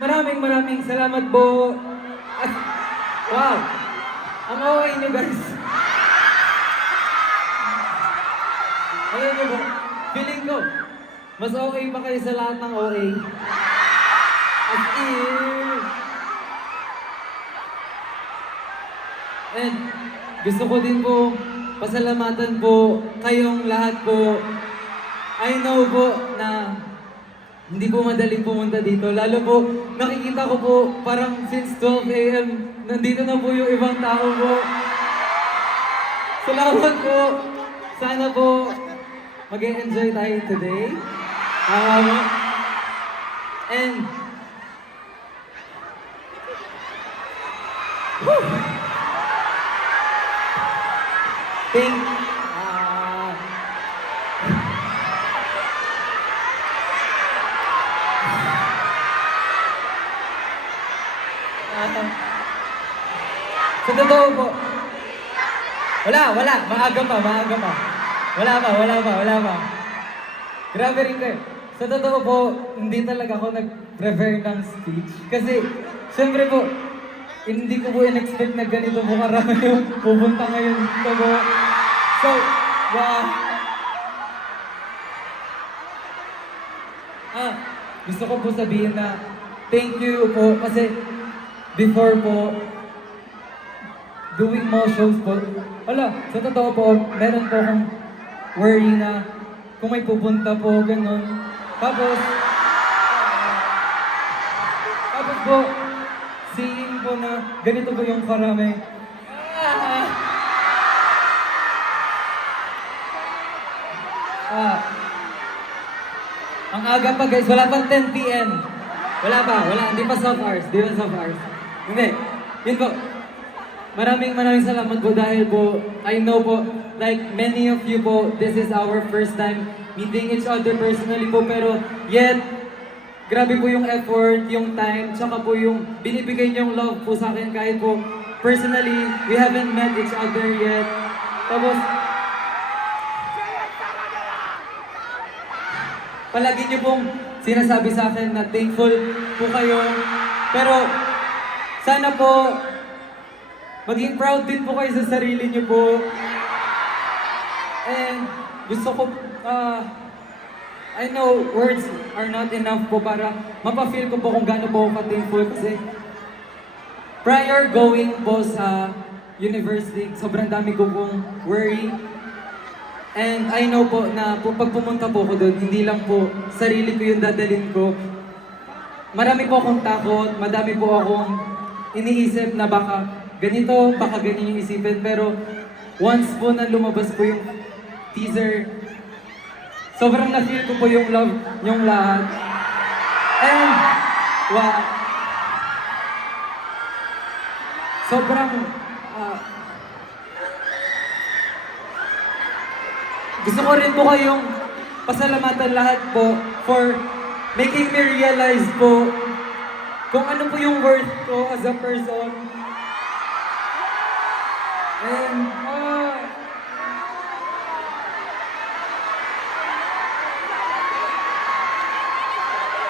Maraming salamat po. At, wow! Ang okay nyo guys. Alam nyo po, feeling ko, mas okay pa kayo sa lahat ng OA. As in. And gusto ko din po pasalamatan po kayong lahat po. I know po na hindi po madaling pumunta dito. Lalo po, nakikita ko po parang since 12 a.m. nandito na po yung ibang tao po. Salamat po. Sana po mag-enjoy tayo today. And whew, thank sa totoo po. Wala. Maaga pa. Wala pa. Grabe rin kayo. Sa totoo po, hindi talaga ako nag-prepare ng speech. Kasi, siyempre po, hindi ko po in-expect na ganito po karami yung pupunta ngayon dito po. So, gusto ko po sabihin na thank you po kasi before po, doing more shows po, sa totoo po, meron po akong worry na kung may pupunta po, gano'n. Tapos po, seeing po na ganito po yung karami. Ang aga pa guys, wala pang 10 p.m. Hindi pa soft hours. Hindi, yun po. Maraming salamat po dahil po, I know po, like many of you po, this is our first time meeting each other personally po, pero yet, grabe po yung effort, yung time, tsaka po yung binibigay niyong love po sa akin kahit po, personally, we haven't met each other yet. Tapos, palagi niyo pong sinasabi sa akin na thankful po kayo, pero sana po, maging proud din po kayo sa sarili niyo po. And gusto ko, I know words are not enough po para mapafeel ko po kung gaano po ako ka-thankful kasi prior going po sa university, sobrang dami ko pong worry. And I know po na pag pumunta po ko doon, hindi lang po sarili ko yung dadalhin ko. Marami po akong takot, madami po akong iniisip na baka ganito, baka ganyan yung isipin. Pero once po na lumabas po yung teaser, sobrang na-feel ko po yung love yung lahat. And, sobrang, gusto ko rin po kayong pasalamatan lahat po for making me realize po kung ano po yung worth ko as a person. And,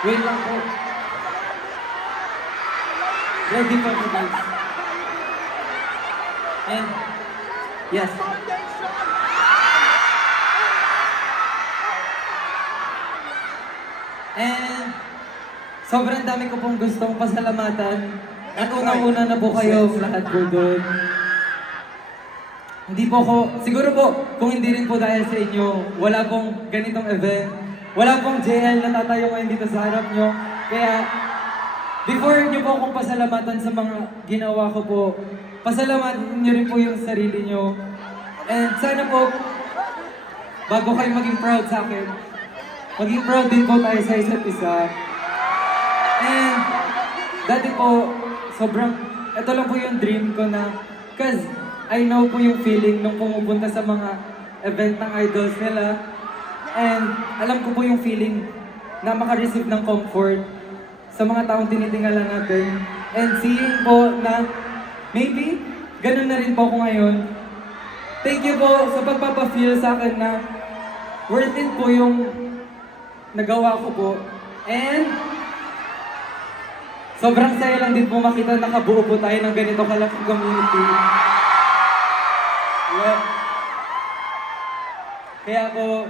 wait lang po. Ready pa po guys. And, yes. And, sobrang dami ko pong gustong pasalamatan. At unang-una na po kayo lahat po doon. Hindi po ako, siguro po, kung hindi rin po dahil sa inyo, wala pong ganitong event. Wala pong JL na tatayo ngayon dito sa harap nyo. Kaya, before nyo po akong pasalamatan sa mga ginawa ko po, pasalamatan nyo rin po yung sarili nyo. And sana po, bago kayo maging proud sa akin, maging proud din po tayo sa isa't isa. And, dati po, ito lang po yung dream ko na, cause I know po yung feeling nung pumupunta sa mga event ng idols nila. And alam ko po yung feeling na makareceive ng comfort sa mga taong tinitingala natin. And seeing po na maybe ganun na rin po ako ngayon. Thank you po sa pagpapafeel sa akin na worth it po yung nagawa ko po. And sobrang saya lang din po makita nakabuo po tayo ng ganito kalaking community. Yeah. Kaya po,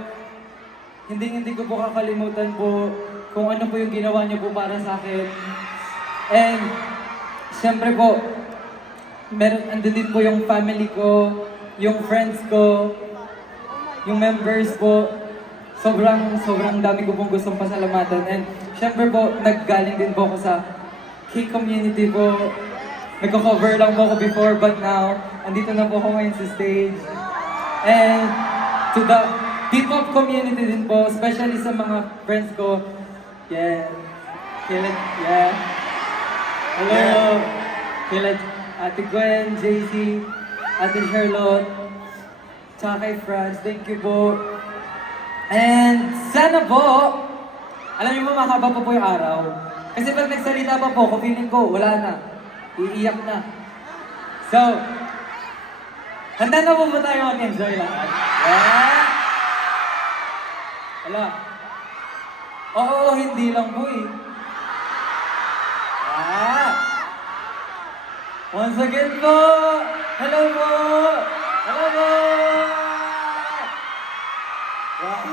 hindi ko po kakalimutan po kung ano po yung ginawa niyo po para sa akin. And, siyempre po, andun din po yung family ko, yung friends ko, yung members po. Sobrang dami ko pong gustong pasalamatan. And, siyempre po, naggaling din po ako sa K-community po. Nagko-cover lang po ako before, but now, andito na po ako ngayon sa stage. And, to the P-pop community din po, especially sa mga friends ko. Yeah. Yeah. Hello. Kila Ate Gwen, JC, Ate Charlotte, tsaka kay Franz. Thank you po. And sana po, alam niyo ba mahaba pa po yung araw? Kasi pag nagsalita pa po, feeling ko, wala na. Iiyak na. So, handa na po ba tayo mag-enjoy lahat? Yeah! Wala. Oo, hindi lang po eh. Once again po! Hello po! Hello po! Wow!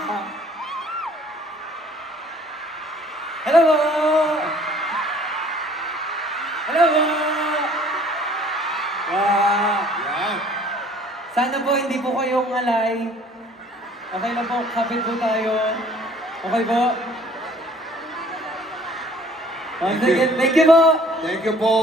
Hello po! Hello po! Wow! Sana po hindi po kayong alay. Okay lang po, kapit po tayo. Okay po? Once again, thank you po! Thank you po.